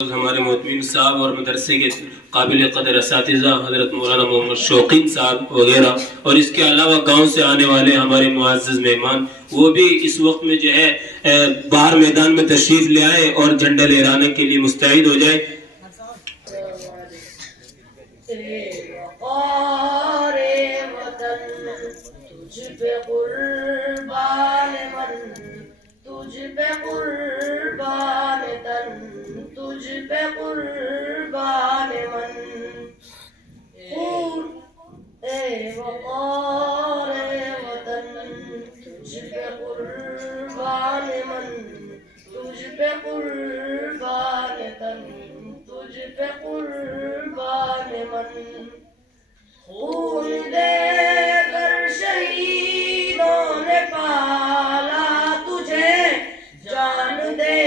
ہمارے مہتمین صاحب اور مدرسے کے قابل قدر اساتذہ حضرت مولانا محمد شوقین صاحب وغیرہ، اور اس کے علاوہ گاؤں سے آنے والے ہمارے معزز مہمان، وہ بھی اس وقت میں جو ہے باہر میدان میں تشریف لے آئے اور جھنڈا لہرانے کے لیے مستعد ہو جائے۔ تجھ پہ قربان تن، تجھ پہ قربان من، خون اے وقار وطن، تجھ پہ قربان من، تجھ پہ قربان تن، تجھ پہ قربان من، خون دے کر شہیدوں نے پالا تجھے، جان دے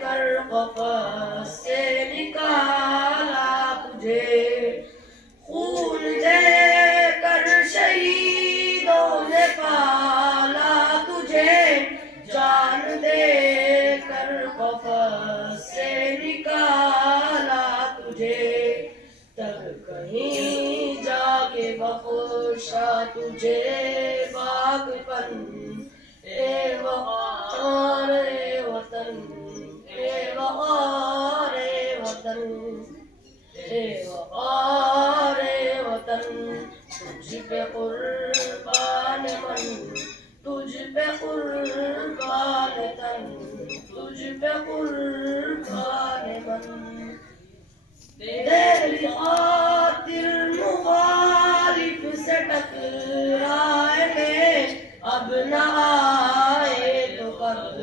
کر قفس سے نکالا تجھے، خون دے کر شہیدوں نے پالا تجھے، جان دے کر قفس سے نکالا تجھے، تب کہیں جا کے بخشا تجھے پاک پن، اے وقار وطن، اے وقار وطن، اے وقار وطن، تجھ پہ قربان من، تجھ پہ قربان تن، تجھ پہ قربان من، تیری خاطر مخالف سے ٹکرائیں گے، اب نہ آئے تو کب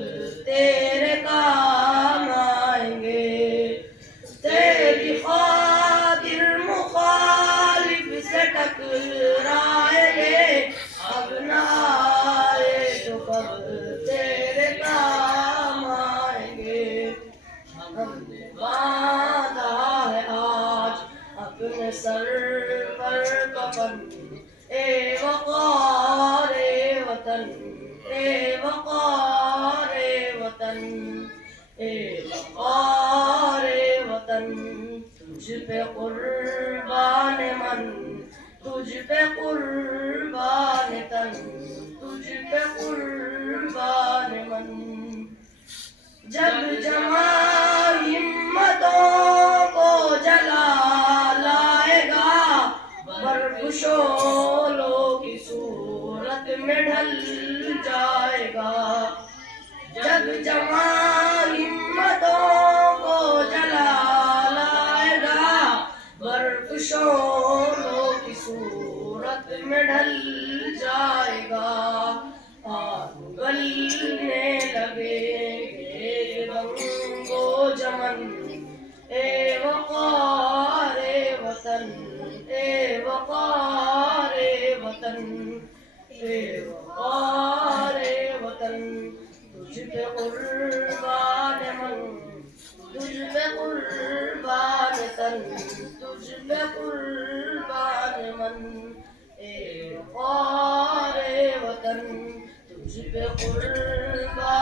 تیرے کام آئیں گے، تیری خاطر مخالف سے ٹکرائیں گے، اب نہ آئے تو کب تیرے کام آئیں گے، ہم نے باندھا ہے آج اپنے سر پر کفن، اے وقار وطن، اے وقار وطن، اے وقار وطن، تجھ پہ قربان من، تجھ پہ قربان تن، تجھ پہ قربان من، جب جمع ہمتوں کو جلا لائے گا، برف شعلوں کی صورت میں ڈھل جائے گا، جب جمع ہمتوں کو جلا لائے گا، برف شعلوں کی صورت میں ڈھل جائے گا، آگ گلنے لگے گے رنگ و جمن، اے وقار وطن، اے وقار وطن، اے وقار وطن، تجھ پہ قربان من، تجھ پہ قربان تن، تجھ پہ قربان من، اے وقار وطن، تجھ پہ قربان